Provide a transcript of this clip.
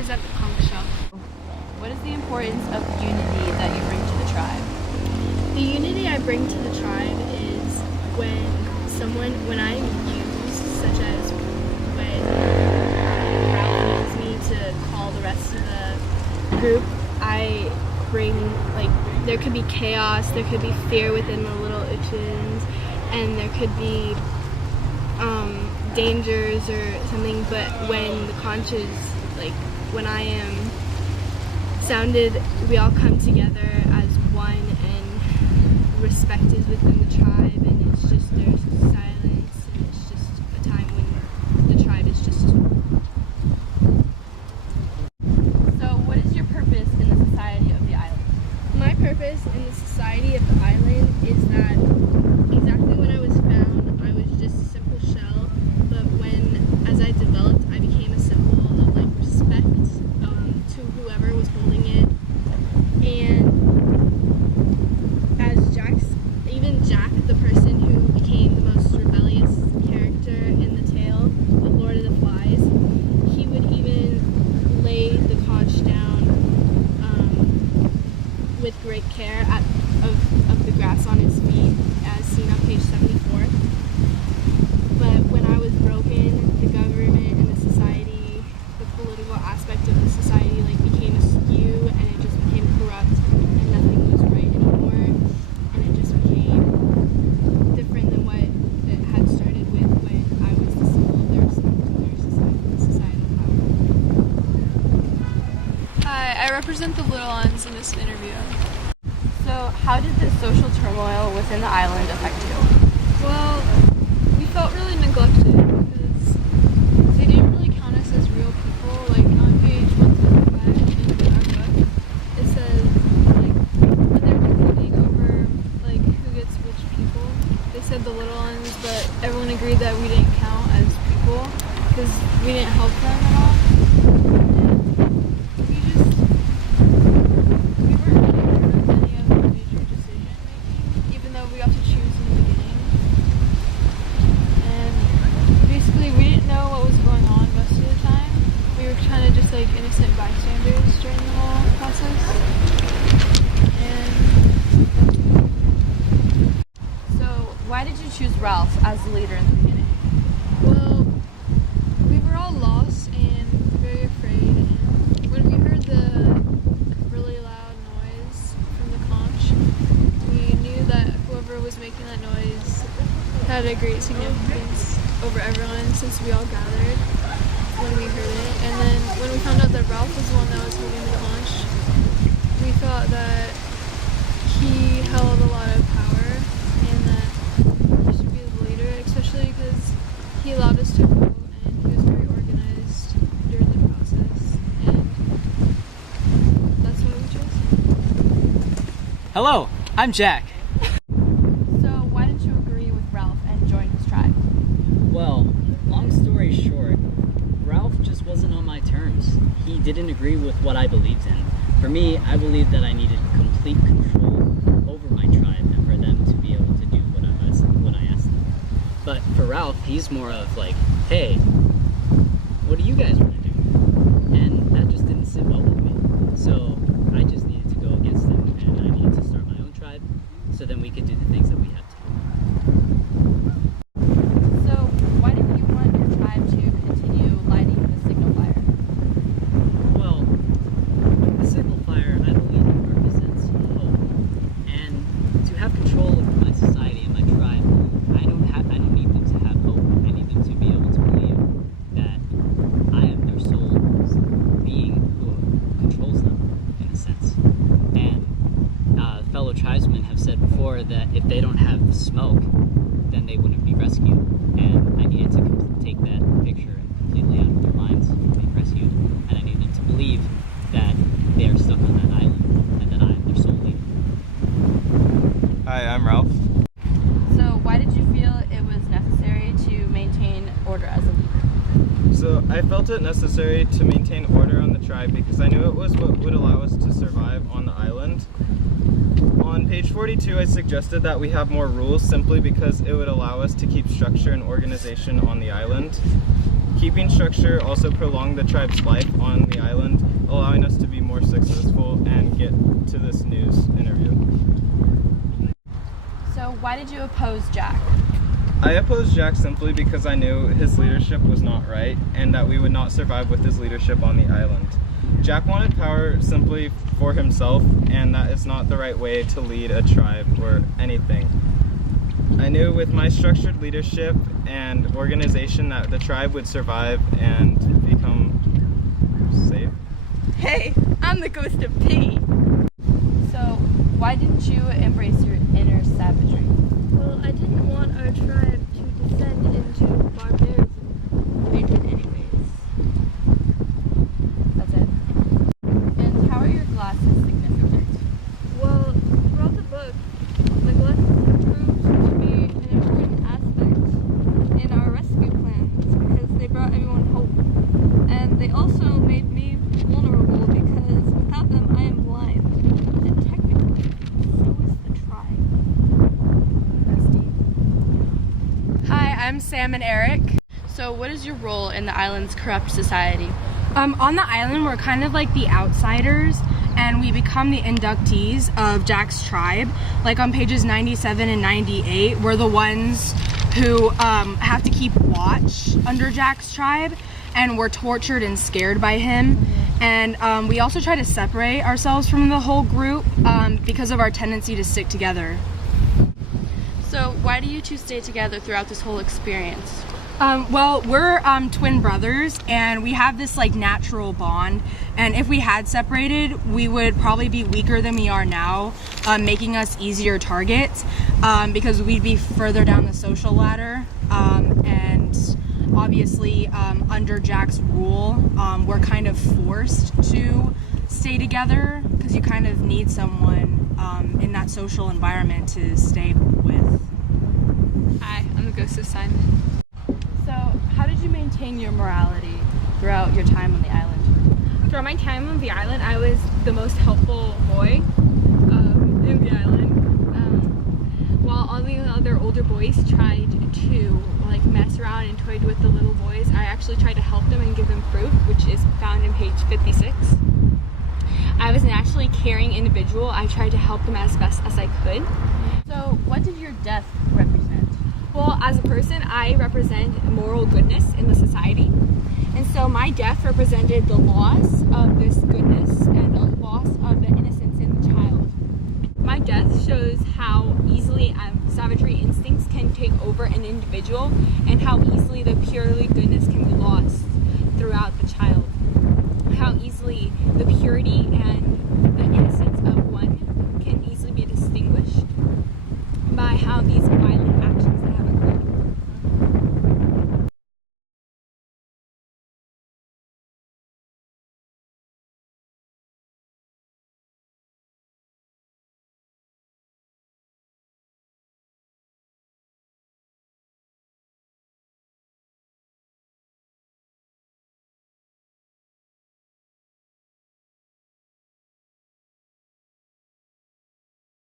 represent the conch shell. What is the importance of unity that you bring to the tribe? The unity I bring to the tribe is when I use, such as when Ralph needs me to call the rest of the group, I bring, there could be chaos, there could be fear within the little Uchins, and there could be dangers or something, but when the conch is, when I am sounded, we all come together as one, and respect is within the tribe, and it's just, there's silence, and it's just a time when the tribe is just one. So what is your purpose in the society of the island? My purpose in the society of the island is that exactly when I was found, I was just a simple shell, but as I developed, I became a symbol of respect to whoever was holding it. And as even Jack, the person who became the most rebellious character in the tale of Lord of the Flies, he would even lay the conch down with great care of the grass on his feet, as seen on page 74. But when I was broken, the government and the society, the political aspect of the society, became askew, and it just became corrupt, and nothing was right anymore, and it just became different than what it had started with when I was the symbol of their societal power. Hi, I represent the little ones in this interview. So how did the social turmoil within the island affect you? Well, we felt really neglected because they didn't really count us as real people. On page 175 in our book, it says, when they were debating over, who gets which people, they said the little ones, but everyone agreed that we didn't count as people because we didn't help them at all. And we weren't really part of any of the major decision making, even though we got to choose in the beginning. And basically, we didn't know what was going on most of the time. We were kind of just innocent bystanders during the whole process. And So why did you choose Ralph as the leader in the beginning? well, we were all lost and very afraid. And when we heard the really loud noise from the conch, we knew that whoever was making that noise had a great significance over everyone, since we all gathered when we heard it. And then when we found out that Ralph was the one that was holding the conch, we thought that he held a lot of power and that he should be the leader, especially because he allowed us to vote and he was very organized during the process. And that's why we chose him. Hello, I'm Jack. So why didn't you agree with Ralph and join his tribe? Well, long story short, Ralph just wasn't on my terms. He didn't agree with what I believed in. For me, I believed that I needed complete control over my tribe and for them to be able to do what I asked them. But for Ralph, he's more of hey, what do you guys want to do? And that just didn't sit well with me. So I just needed to go against him, and I needed to start my own tribe so then we could do the things that we have to do. So why didn't you want your tribe to continue lighting the signal fire? Well, the signal fire, I believe, represents hope. And to have control over my society and my tribe, I don't need them to have hope. I need them to be able to believe that I am their sole being who controls them, in a sense. And fellow tribesmen have said before that if they don't have smoke, then they wouldn't be rescued. And I needed to take that picture completely out of their minds from being rescued. And I needed to believe that they are stuck on that island and that I am their sole leader. Hi, I'm Ralph. So why did you feel it was necessary to maintain order as a leader? So I felt it necessary to maintain order on the tribe because I knew it was what would allow us to survive on the island. On page 42, I suggested that we have more rules simply because it would allow us to keep structure and organization on the island. Keeping structure also prolonged the tribe's life on the island, allowing us to be more successful and get to this news interview. So why did you oppose Jack? I opposed Jack simply because I knew his leadership was not right and that we would not survive with his leadership on the island. Jack wanted power simply for himself, and that is not the right way to lead a tribe or anything. I knew with my structured leadership and organization that the tribe would survive and become safe. Hey, I'm the ghost of Piggy. So why didn't you embrace your inner savagery? Well, I didn't want our tribe to descend into barbarism. They did anyways. That's it. And how are your glasses significant? Well, throughout the book, the glasses proved to be an important aspect in our rescue plans because they brought everyone hope. And they also made me vulnerable because without them I am blind. And technically, so is the tribe. Hi, I'm Sam and Eric. So what is your role in the island's corrupt society? On the island, we're kind of like the outsiders, and we become the inductees of Jack's tribe. Like on pages 97 and 98, we're the ones who have to keep watch under Jack's tribe, and we're tortured and scared by him. And we also try to separate ourselves from the whole group because of our tendency to stick together. So why do you two stay together throughout this whole experience? Well, we're twin brothers, and we have this like natural bond, and if we had separated, we would probably be weaker than we are now, making us easier targets because we'd be further down the social ladder, and obviously under Jack's rule, we're kind of forced to stay together because you kind of need someone in that social environment to stay with. Hi, I'm the ghost of Simon. So how did you maintain your morality throughout your time on the island? Throughout my time on the island, I was the most helpful boy in the island. While all the other older boys tried to like mess around and toyed with the little boys, I actually tried to help them and give them fruit, which is found in page 56. I was a naturally caring individual. I tried to help them as best as I could. So what did your death represent? Well, as a person, I represent moral goodness in the society. And so my death represented the loss of this goodness and the loss of the innocence in the child. My death shows how easily savagery instincts can take over an individual and how easily the purely goodness can be lost throughout the child. How easily the purity and